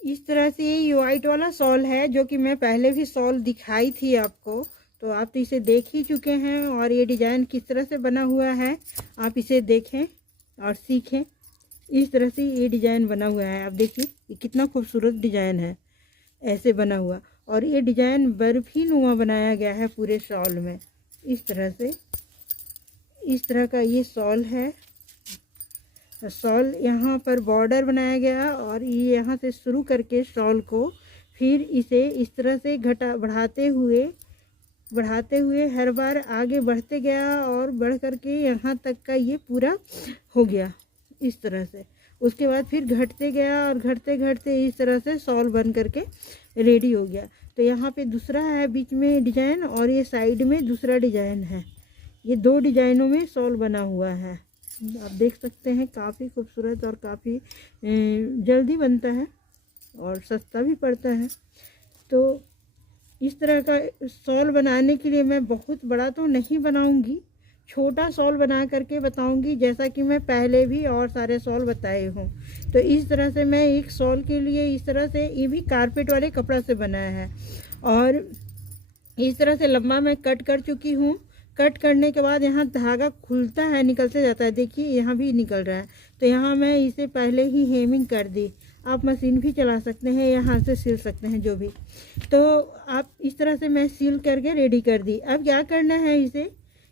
इस तरह से ये वाइट वाला शॉल है, जो कि मैं पहले भी शॉल दिखाई थी आपको, तो आप तो इसे देख ही चुके हैं। और ये डिज़ाइन किस तरह से बना हुआ है आप इसे देखें और सीखें। इस तरह से ये डिज़ाइन बना हुआ है, आप देखिए ये कितना खूबसूरत डिज़ाइन है, ऐसे बना हुआ। और ये डिज़ाइन बर्फी नुमा बनाया गया है पूरे शॉल में। इस तरह से, इस तरह का ये शॉल है। शॉल यहाँ पर बॉर्डर बनाया गया और ये यहाँ से शुरू करके शॉल को फिर इसे इस तरह से बढ़ाते हुए हर बार आगे बढ़ते गया और बढ़ करके यहाँ तक का ये पूरा हो गया इस तरह से। उसके बाद फिर घटते गया और घटते घटते इस तरह से शॉल बन करके रेडी हो गया। तो यहाँ पे दूसरा है बीच में डिजाइन और ये साइड में दूसरा डिजाइन है। ये दो डिजाइनों में शॉल बना हुआ है, आप देख सकते हैं। काफ़ी खूबसूरत और काफ़ी जल्दी बनता है और सस्ता भी पड़ता है। तो इस तरह का शॉल बनाने के लिए मैं बहुत बड़ा तो नहीं बनाऊंगी, छोटा शॉल बना करके बताऊंगी, जैसा कि मैं पहले भी और सारे शॉल बताए हूँ। तो इस तरह से मैं एक शॉल के लिए इस तरह से, ये भी कारपेट वाले कपड़ा से बनाया है। और इस तरह से लंबा मैं कट कर चुकी हूँ। कट करने के बाद यहाँ धागा खुलता है, निकलते जाता है, देखिए यहाँ भी निकल रहा है। तो यहाँ मैं इसे पहले ही हेमिंग कर दी। आप मशीन भी चला सकते हैं या हाथ से सिल सकते हैं, जो भी। तो आप इस तरह से मैं सिल करके रेडी कर दी। अब क्या करना है, इसे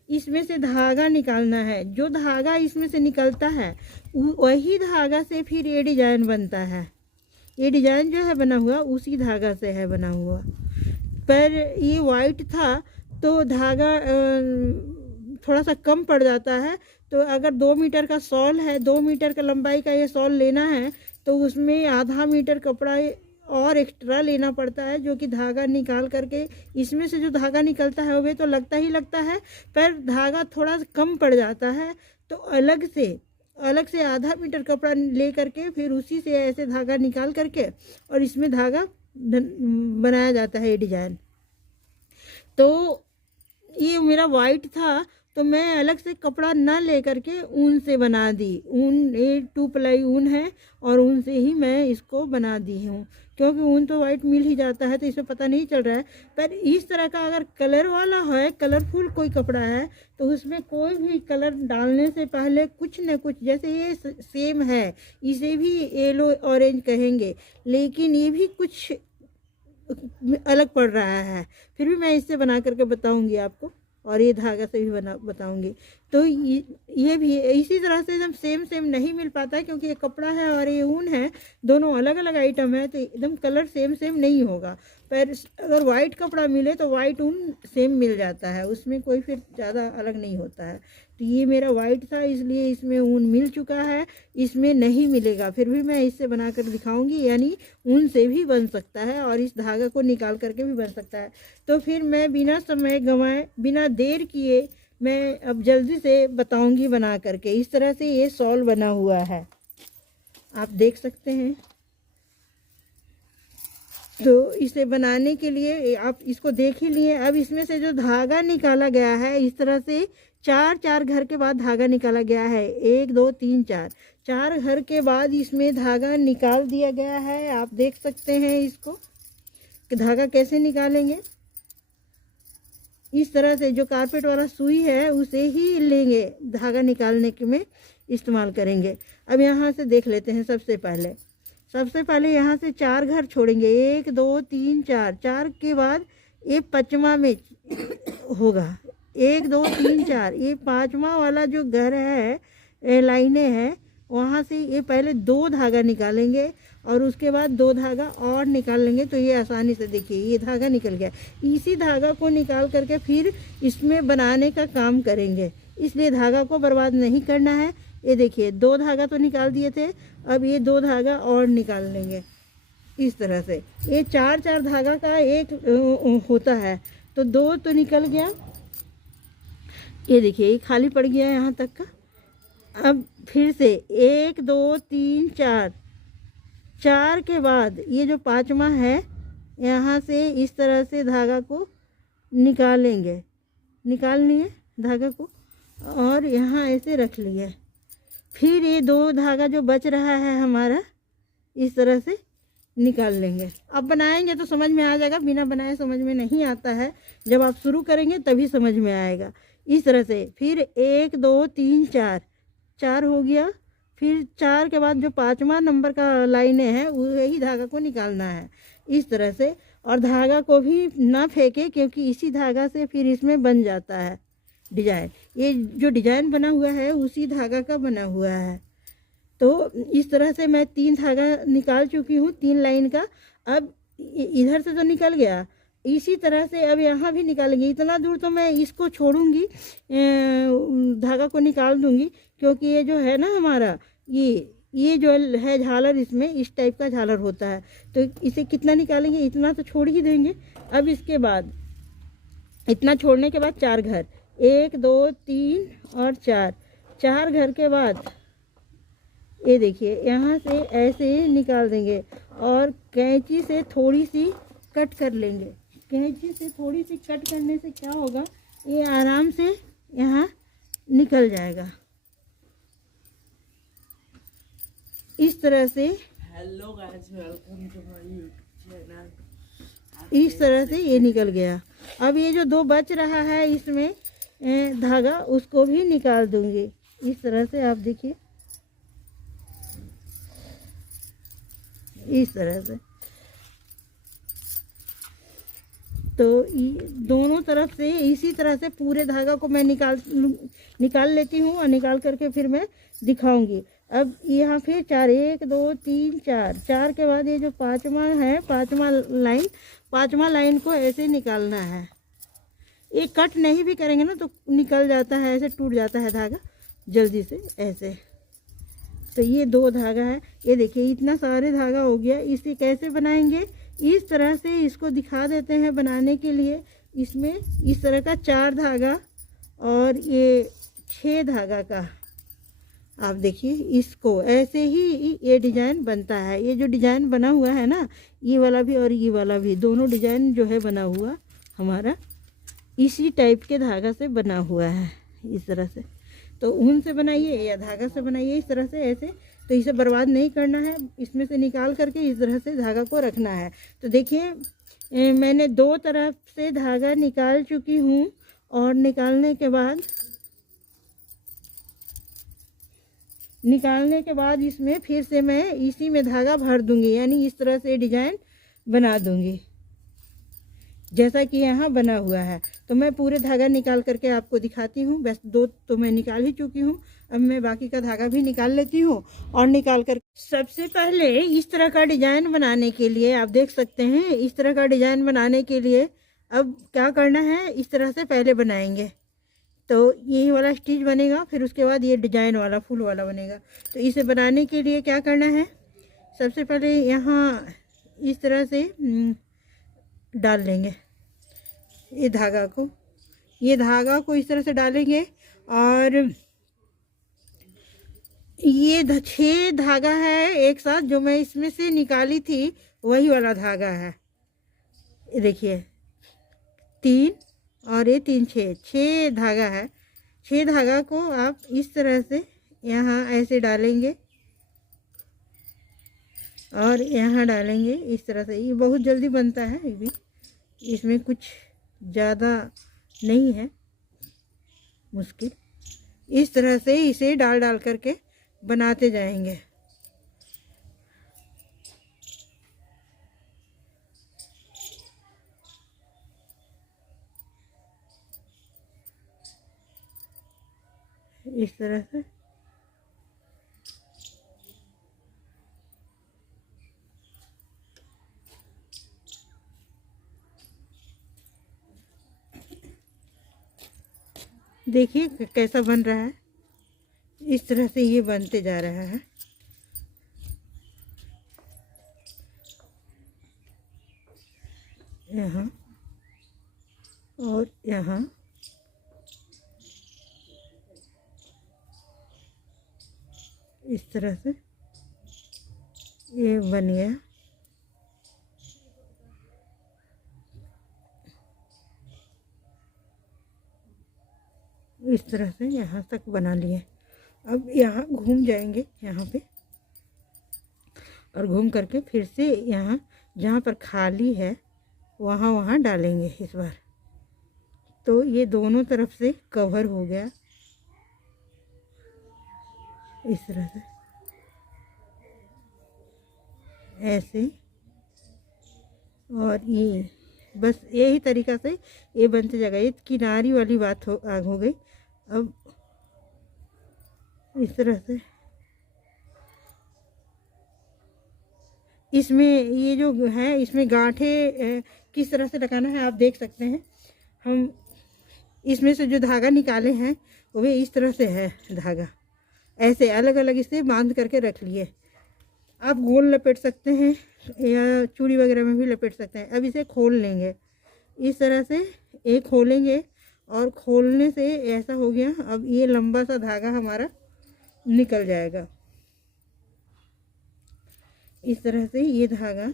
इसमें से धागा निकालना है। जो धागा इसमें से निकलता है वही धागा से फिर ये डिजाइन बनता है। ये डिजाइन जो है बना हुआ उसी धागा से है बना हुआ। पर ये वाइट था तो धागा थोड़ा सा कम पड़ जाता है। तो अगर 2 मीटर का शॉल है, 2 मीटर का लंबाई का ये शॉल लेना है, तो उसमें आधा मीटर कपड़ा और एक्स्ट्रा लेना पड़ता है, जो कि धागा निकाल करके इसमें से जो धागा निकलता है वो तो लगता ही लगता है, पर धागा थोड़ा कम पड़ जाता है। तो अलग से आधा मीटर कपड़ा ले करके फिर उसी से ऐसे धागा निकाल करके और इसमें धागा बनाया जाता है ये डिजाइन। तो ये मेरा वाइट था तो मैं अलग से कपड़ा ना ले करके ऊन से बना दी। ऊन, ये 2 प्लाई ऊन है और ऊन से ही मैं इसको बना दी हूँ, क्योंकि ऊन तो वाइट मिल ही जाता है तो इसमें पता नहीं चल रहा है। पर इस तरह का अगर कलर वाला है, कलरफुल कोई कपड़ा है, तो उसमें कोई भी कलर डालने से पहले कुछ न कुछ, जैसे ये सेम है, इसे भी येलो ऑरेंज कहेंगे, लेकिन ये भी कुछ अलग पड़ रहा है, फिर भी मैं इससे बना करके बताऊंगी आपको, और ये धागा से भी बना बताऊंगी। तो ये भी इसी तरह से एकदम सेम नहीं मिल पाता है, क्योंकि ये कपड़ा है और ये ऊन है, दोनों अलग अलग आइटम है, तो एकदम कलर सेम नहीं होगा। पर अगर वाइट कपड़ा मिले तो वाइट ऊन सेम मिल जाता है, उसमें कोई फिर ज़्यादा अलग नहीं होता है। तो ये मेरा वाइट था इसलिए इसमें ऊन मिल चुका है, इसमें नहीं मिलेगा, फिर भी मैं इससे बना कर दिखाऊंगी। यानी ऊन से भी बन सकता है और इस धागा को निकाल करके भी बन सकता है। तो फिर मैं बिना समय गंवाए, बिना देर किए, मैं अब जल्दी से बताऊंगी बना करके। इस तरह से ये शॉल बना हुआ है, आप देख सकते हैं। तो इसे बनाने के लिए आप इसको देख ही लिए। अब इसमें से जो धागा निकाला गया है, इस तरह से चार घर के बाद धागा निकाला गया है, 1 2 3 4 घर के बाद इसमें धागा निकाल दिया गया है। आप देख सकते हैं इसको कि धागा कैसे निकालेंगे। इस तरह से जो कारपेट वाला सुई है उसे ही लेंगे, धागा निकालने के में इस्तेमाल करेंगे। अब यहाँ से देख लेते हैं। सबसे पहले यहाँ से 4 घर छोड़ेंगे, 1 2 3 4 के बाद ये 5वां में होगा, 1 2 3 4। ये 5वां वाला जो घर है, लाइनें हैं, वहाँ से ये पहले 2 धागा निकालेंगे और उसके बाद 2 धागा और निकाल लेंगे। तो ये आसानी से देखिए ये धागा निकल गया। इसी धागा को निकाल करके फिर इसमें बनाने का काम करेंगे, इसलिए धागा को बर्बाद नहीं करना है। ये देखिए 2 धागा तो निकाल दिए थे, अब ये 2 धागा और निकाल लेंगे। इस तरह से ये 4 धागा का एक होता है, तो 2 तो निकल गया। ये देखिए ये खाली पड़ गया यहाँ तक का। अब फिर से 1 2 3 4 के बाद ये जो 5वां है, यहाँ से इस तरह से धागा को निकाल लिए धागा को, और यहाँ ऐसे रख लिए। फिर ये 2 धागा जो बच रहा है हमारा, इस तरह से निकाल लेंगे। अब बनाएंगे तो समझ में आ जाएगा, बिना बनाए समझ में नहीं आता है। जब आप शुरू करेंगे तभी समझ में आएगा। इस तरह से फिर 1 2 3 4, 4 हो गया। फिर 4 के बाद जो 5वां नंबर का लाइनें हैं वही धागा को निकालना है इस तरह से। और धागा को भी ना फेंके, क्योंकि इसी धागा से फिर इसमें बन जाता है डिजाइन। ये जो डिजाइन बना हुआ है उसी धागा का बना हुआ है। तो इस तरह से मैं 3 धागा निकाल चुकी हूँ, 3 लाइन का। अब इधर से तो निकल गया, इसी तरह से अब यहाँ भी निकालेंगे। इतना दूर तो मैं इसको छोड़ूंगी, धागा को निकाल दूंगी, क्योंकि ये जो है ना हमारा ये जो है झालर, इसमें इस टाइप का झालर होता है। तो इसे कितना निकालेंगे, इतना तो छोड़ ही देंगे। अब इसके बाद इतना छोड़ने के बाद 4 घर, 1 2 3 और 4, 4 घर के बाद ये देखिए यहाँ से ऐसे निकाल देंगे और कैंची से थोड़ी सी कट कर लेंगे। कैंची से थोड़ी सी कट करने से क्या होगा, ये आराम से यहाँ निकल जाएगा। इस तरह से hello guys, welcome to my YouTube channel. इस तरह से ये निकल गया। अब ये जो 2 बच रहा है इसमें धागा, उसको भी निकाल दूंगी इस तरह से। आप देखिए इस तरह से। तो दोनों तरफ से इसी तरह से पूरे धागा को मैं निकाल लेती हूँ, और निकाल करके फिर मैं दिखाऊंगी। अब यहाँ फिर 4 1 2 3 4, 4 के बाद ये जो 5वां है, 5वां लाइन को ऐसे निकालना है। ये कट नहीं भी करेंगे ना तो निकल जाता है, ऐसे टूट जाता है धागा जल्दी से ऐसे। तो ये 2 धागा है, ये देखिए इतना सारे धागा हो गया। इसे कैसे बनाएंगे, इस तरह से इसको दिखा देते हैं बनाने के लिए। इसमें इस तरह का 4 धागा और ये 6 धागा का, आप देखिए इसको ऐसे ही ये डिजाइन बनता है। ये जो डिजाइन बना हुआ है ना, ये वाला भी और ये वाला भी, दोनों डिजाइन जो है बना हुआ हमारा इसी टाइप के धागा से बना हुआ है इस तरह से। तो ऊन से बनाइए या धागा से बनाइए इस तरह से ऐसे। तो इसे बर्बाद नहीं करना है, इसमें से निकाल करके इस तरह से धागा को रखना है। तो देखिए मैंने 2 तरफ से धागा निकाल चुकी हूँ, और निकालने के बाद इसमें फिर से मैं इसी में धागा भर दूंगी, यानी इस तरह से डिजाइन बना दूंगी जैसा कि यहाँ बना हुआ है। तो मैं पूरे धागा निकाल करके आपको दिखाती हूँ। वैसे 2 तो मैं निकाल ही चुकी हूँ, अब मैं बाकी का धागा भी निकाल लेती हूँ। और निकाल कर सबसे पहले इस तरह का डिजाइन बनाने के लिए, आप देख सकते हैं इस तरह का डिजाइन बनाने के लिए अब क्या करना है, इस तरह से पहले बनाएंगे। तो यही वाला स्टिच बनेगा, फिर उसके बाद ये डिजाइन वाला फूल वाला बनेगा। तो इसे बनाने के लिए क्या करना है, सबसे पहले यहाँ इस तरह से डाल लेंगे ये धागा को इस तरह से डालेंगे। और ये 6 धागा है एक साथ, जो मैं इसमें से निकाली थी वही वाला धागा है। देखिए 3 और ये 3 6 धागा है। 6 धागा को आप इस तरह से यहाँ ऐसे डालेंगे और यहाँ डालेंगे इस तरह से। ये बहुत जल्दी बनता है, ये भी इसमें कुछ ज़्यादा नहीं है मुश्किल। इस तरह से इसे डाल करके बनाते जाएंगे। इस तरह से देखिए कैसा बन रहा है। इस तरह से ये बनते जा रहा है। यहाँ और यहाँ इस तरह से ये बन गया। इस तरह से यहाँ तक बना लिए। अब यहाँ घूम जाएंगे यहाँ पे, और घूम करके फिर से यहाँ जहाँ पर खाली है वहाँ वहाँ डालेंगे इस बार। तो ये दोनों तरफ से कवर हो गया इस तरह से, ऐसे। और ये बस यही तरीका से ये बनते जाएगा। ये किनारी वाली बात हो गई। अब इस तरह से इसमें ये जो है इसमें गांठे किस तरह से लगाना है आप देख सकते हैं। हम इसमें से जो धागा निकाले हैं वो भी इस तरह से है धागा, ऐसे अलग अलग इसे बांध करके रख लिए। आप गोल लपेट सकते हैं या चूड़ी वगैरह में भी लपेट सकते हैं। अब इसे खोल लेंगे इस तरह से, एक खोलेंगे और खोलने से ऐसा हो गया। अब ये लंबा सा धागा हमारा निकल जाएगा इस तरह से। ये धागा,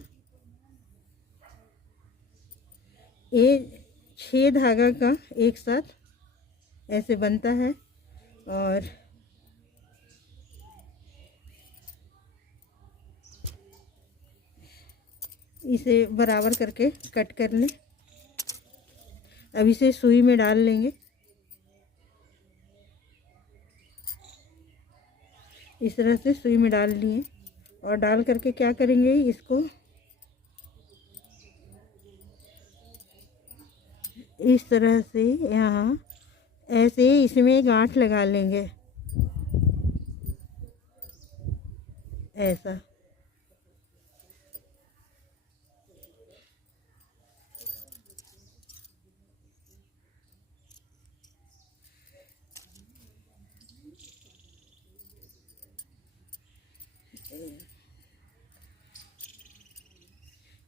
ये 6 धागा का एक साथ ऐसे बनता है। और इसे बराबर करके कट कर लें। अब इसे सुई में डाल लेंगे इस तरह से, सुई में डाल लिए। और डाल करके क्या करेंगे, इसको इस तरह से यहाँ ऐसे इसमें गांठ लगा लेंगे ऐसा।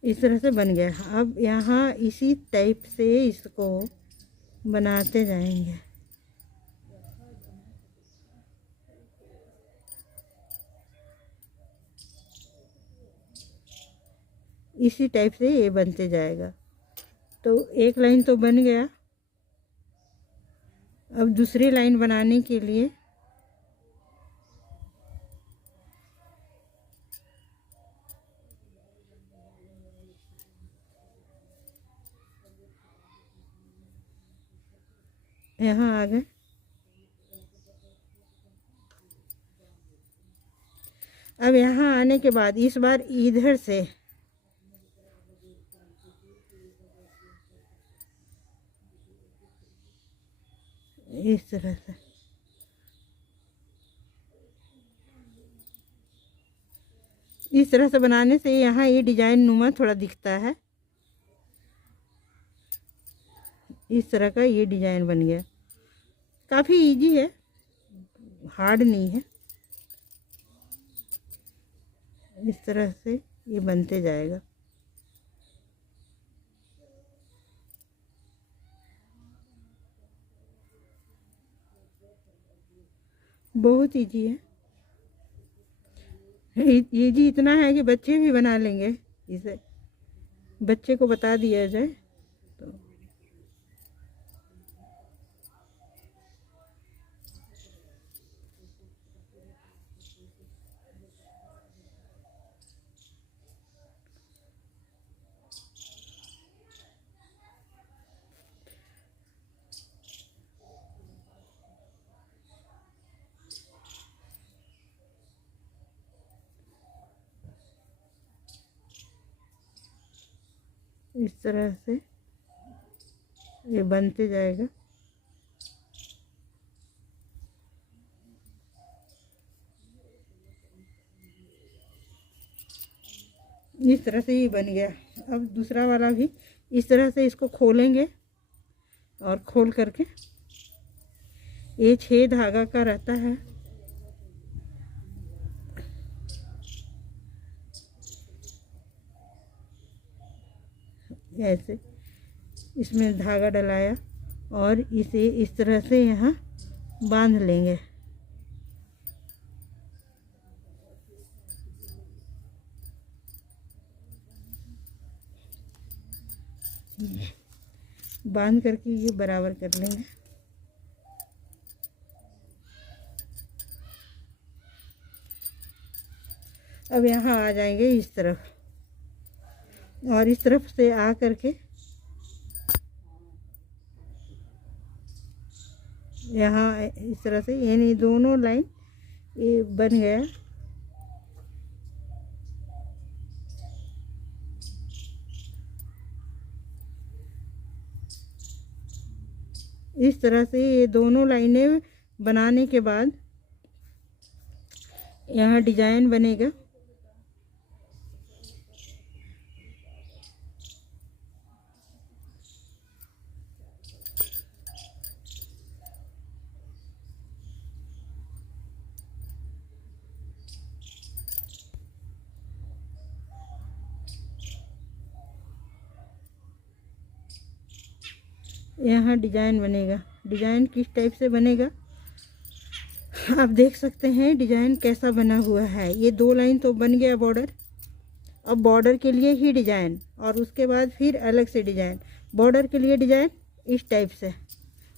इस तरह से बन गया। अब यहाँ इसी टाइप से इसको बनाते जाएंगे। इसी टाइप से ये बनते जाएगा। तो एक लाइन तो बन गया। अब दूसरी लाइन बनाने के लिए यहाँ आ गए। अब यहाँ आने के बाद इस बार इधर से इस तरह से इस तरह से बनाने से यहाँ ये डिजाइन नुमा थोड़ा दिखता है। इस तरह का ये डिजाइन बन गया। काफ़ी इजी है, हार्ड नहीं है। इस तरह से ये बनते जाएगा। बहुत इजी है। इजी इतना है कि बच्चे भी बना लेंगे इसे, बच्चे को बता दिया जाए तो। इस तरह से ये बनते जाएगा। इस तरह से ये बन गया। अब दूसरा वाला भी इस तरह से इसको खोलेंगे और खोल करके ये 6 धागा का रहता है। ऐसे इसमें धागा डलाया और इसे इस तरह से यहाँ बांध लेंगे। बांध करके ये बराबर कर लेंगे। अब यहाँ आ जाएंगे इस तरफ, और इस तरफ से आ करके यहाँ इस तरह से, यानी दोनों लाइन ये बन गया। इस तरह से ये दोनों लाइनें बनाने के बाद यहाँ डिजाइन बनेगा। यहाँ डिजाइन बनेगा। डिजाइन किस टाइप से बनेगा आप देख सकते हैं डिजाइन कैसा बना हुआ है। ये 2 लाइन तो बन गया बॉर्डर। अब बॉर्डर के लिए ही डिजाइन, और उसके बाद फिर अलग से डिजाइन। बॉर्डर के लिए डिजाइन इस टाइप से,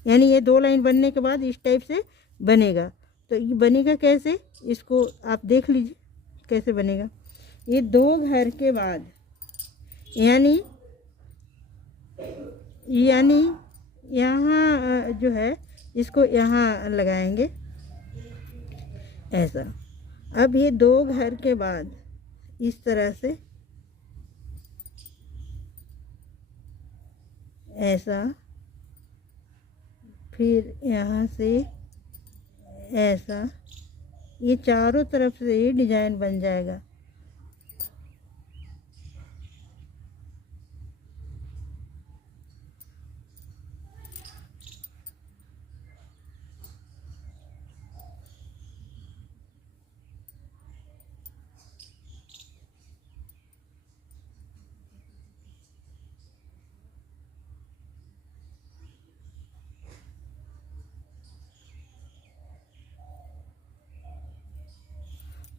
यानी ये 2 लाइन बनने के बाद इस टाइप से बनेगा। तो ये बनेगा कैसे, इसको आप देख लीजिए कैसे बनेगा। ये 2 घर के बाद, यानी यहाँ जो है इसको यहाँ लगाएंगे ऐसा। अब ये 2 घर के बाद इस तरह से ऐसा, फिर यहाँ से ऐसा, ये चारों तरफ से ये डिजाइन बन जाएगा।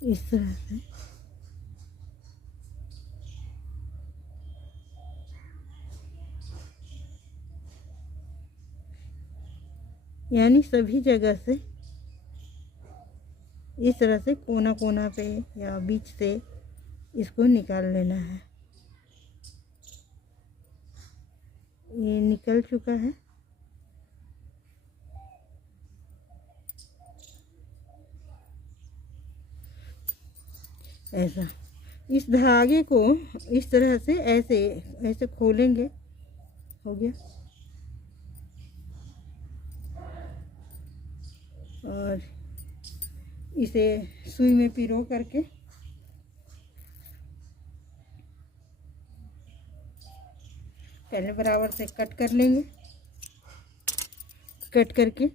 इस तरह से यानी सभी जगह से इस तरह से कोना कोना पे या बीच से इसको निकाल लेना है। ये निकल चुका है। ऐसा इस धागे को इस तरह से ऐसे ऐसे खोलेंगे, हो गया। और इसे सुई में पिरो करके पहले बराबर से कट कर लेंगे। कट करके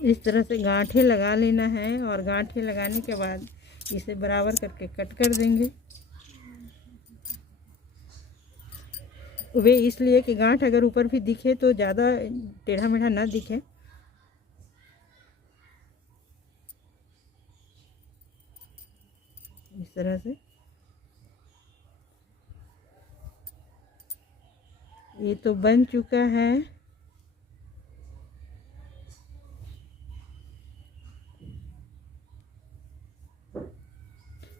इस तरह से गांठें लगा लेना है। और गांठें लगाने के बाद इसे बराबर करके कट कर देंगे। वे इसलिए कि गांठ अगर ऊपर भी दिखे तो ज़्यादा टेढ़ा मेढ़ा ना दिखे। इस तरह से ये तो बन चुका है।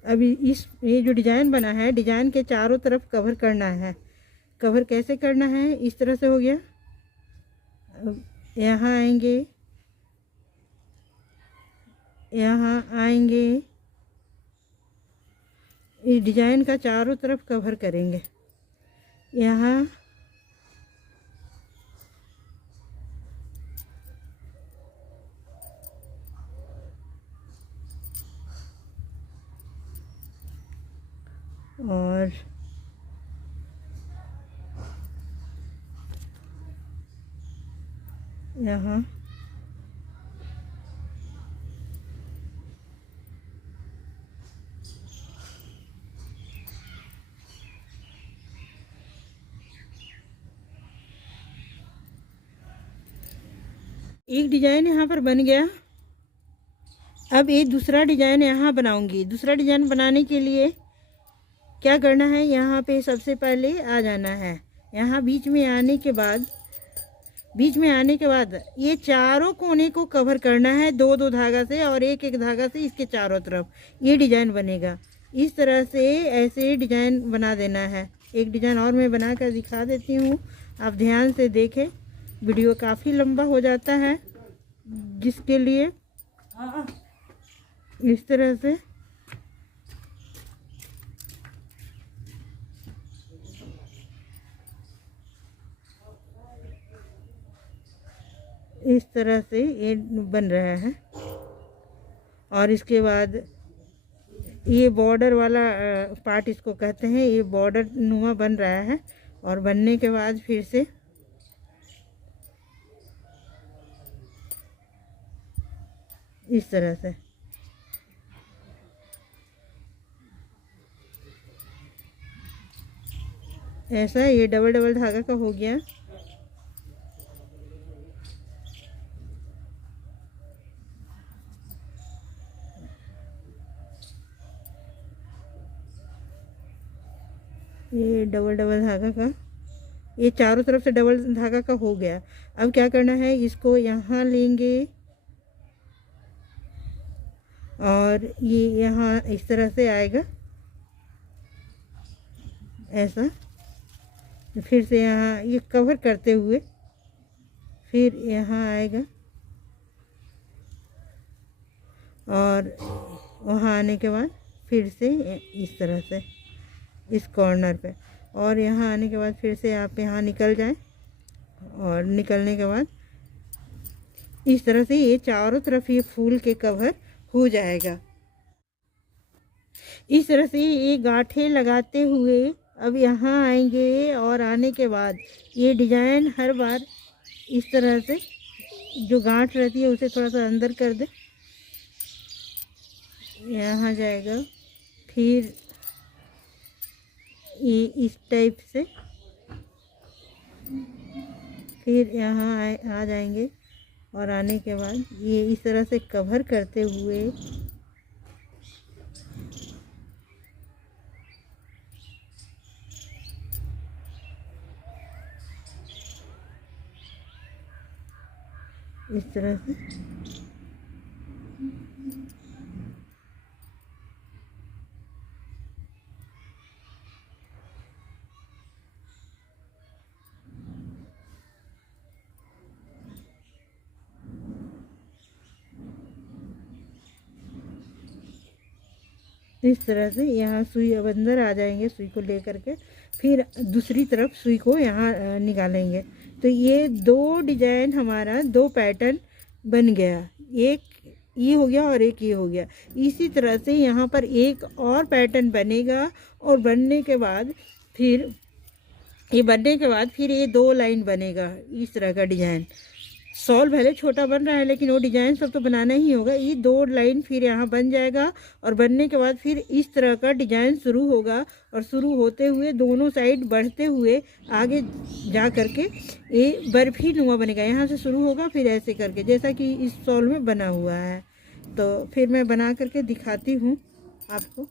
अभी ये जो डिजाइन बना है, डिजाइन के चारों तरफ कवर करना है। कवर कैसे करना है, इस तरह से हो गया। अब यहाँ आएंगे, यहाँ आएंगे, इस डिजाइन का चारों तरफ कवर करेंगे। यहाँ और यहाँ एक डिजाइन यहाँ पर बन गया। अब ये दूसरा डिजाइन यहाँ बनाऊंगी। दूसरा डिजाइन बनाने के लिए क्या करना है, यहाँ पे सबसे पहले आ जाना है। यहाँ बीच में आने के बाद ये चारों कोने को कवर करना है 2-2 धागा से, और 1-1 धागा से इसके चारों तरफ ये डिजाइन बनेगा। इस तरह से ऐसे डिजाइन बना देना है। एक डिजाइन और मैं बना कर दिखा देती हूँ, आप ध्यान से देखें। वीडियो काफ़ी लंबा हो जाता है, जिसके लिए इस तरह से ये बन रहा है। और इसके बाद ये बॉर्डर वाला पार्ट इसको कहते हैं, ये बॉर्डर नुमा बन रहा है। और बनने के बाद फिर से इस तरह से ऐसा ये डबल धागा का हो गया। ये डबल धागा का, ये चारों तरफ से डबल धागा का हो गया। अब क्या करना है, इसको यहाँ लेंगे और ये यहाँ इस तरह से आएगा ऐसा। फिर से यहाँ ये कवर करते हुए फिर यहाँ आएगा, और वहाँ आने के बाद फिर से इस तरह से इस कॉर्नर पे, और यहाँ आने के बाद फिर से आप यहाँ निकल जाएं, और निकलने के बाद इस तरह से ये चारों तरफ ये फूल के कवर हो जाएगा। इस तरह से ये गांठें लगाते हुए अब यहाँ आएंगे, और आने के बाद ये डिजाइन हर बार इस तरह से जो गांठ रहती है उसे थोड़ा सा अंदर कर दे, यहाँ जाएगा। फिर ये इस टाइप से फिर यहाँ आ जाएंगे, और आने के बाद ये इस तरह से कवर करते हुए इस तरह से यहाँ सुई अब अंदर आ जाएंगे। सुई को लेकर के फिर दूसरी तरफ सुई को यहाँ निकालेंगे। तो ये 2 डिजाइन हमारा 2 पैटर्न बन गया। एक ये हो गया और एक ये हो गया। इसी तरह से यहाँ पर एक और पैटर्न बनेगा, और बनने के बाद फिर ये 2 लाइन बनेगा। इस तरह का डिजाइन शॉल भले छोटा बन रहा है, लेकिन वो डिजाइन सब तो बनाना ही होगा। ये 2 लाइन फिर यहाँ बन जाएगा, और बनने के बाद फिर इस तरह का डिजाइन शुरू होगा, और शुरू होते हुए दोनों साइड बढ़ते हुए आगे जा करके ये बर्फी नुमा बनेगा। यहाँ से शुरू होगा, फिर ऐसे करके जैसा कि इस शॉल में बना हुआ है। तो फिर मैं बना करके दिखाती हूँ आपको।